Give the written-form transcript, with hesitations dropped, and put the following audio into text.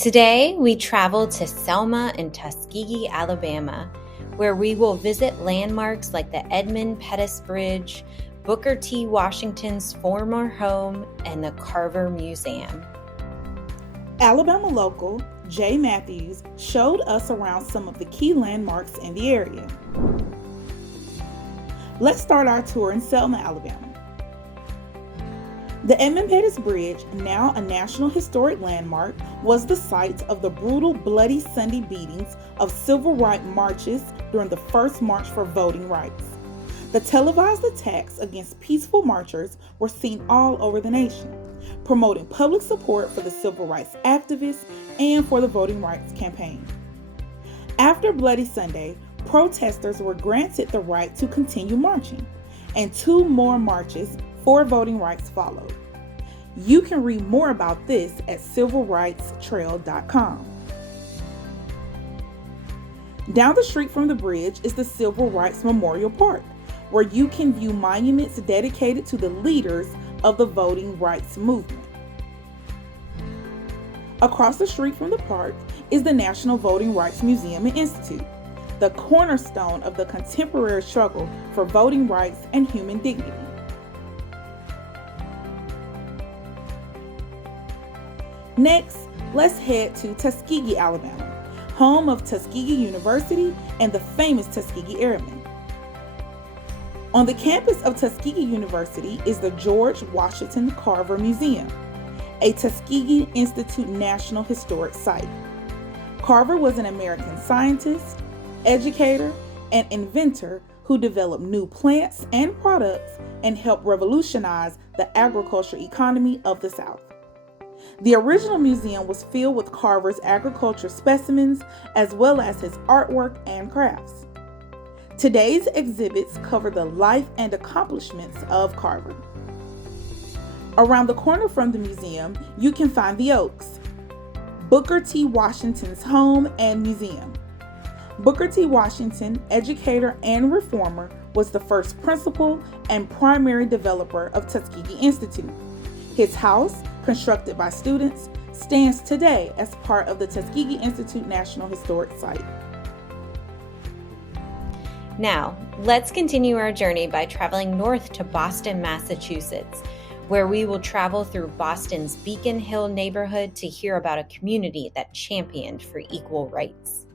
Today, we travel to Selma and Tuskegee, Alabama, where we will visit landmarks like the Edmund Pettus Bridge, Booker T. Washington's former home, and the Carver Museum. Alabama local Jay Matthews showed us around some of the key landmarks in the area. Let's start our tour in Selma, Alabama. The Edmund Pettus Bridge, now a National Historic Landmark, was the site of the brutal Bloody Sunday beatings of civil rights marches during the First March for Voting Rights. The televised attacks against peaceful marchers were seen all over the nation, promoting public support for the civil rights activists and for the voting rights campaign. After Bloody Sunday, protesters were granted the right to continue marching, and 2 more marches for voting rights followed. You can read more about this at civilrightstrail.com. Down the street from the bridge is the Civil Rights Memorial Park, where you can view monuments dedicated to the leaders of the voting rights movement. Across the street from the park is the National Voting Rights Museum and Institute, the cornerstone of the contemporary struggle for voting rights and human dignity. Next, let's head to Tuskegee, Alabama, home of Tuskegee University and the famous Tuskegee Airmen. On the campus of Tuskegee University is the George Washington Carver Museum, a Tuskegee Institute National Historic Site. Carver was an American scientist, educator, and inventor who developed new plants and products and helped revolutionize the agricultural economy of the South. The original museum was filled with Carver's agriculture specimens as well as his artwork and crafts. Today's exhibits cover the life and accomplishments of Carver. Around the corner from the museum, you can find the Oaks, Booker T. Washington's home and museum. Booker T. Washington, educator and reformer, was the first principal and primary developer of Tuskegee Institute. His house, constructed by students, stands today as part of the Tuskegee Institute National Historic Site. Now, let's continue our journey by traveling north to Boston, Massachusetts, where we will travel through Boston's Beacon Hill neighborhood to hear about a community that championed for equal rights.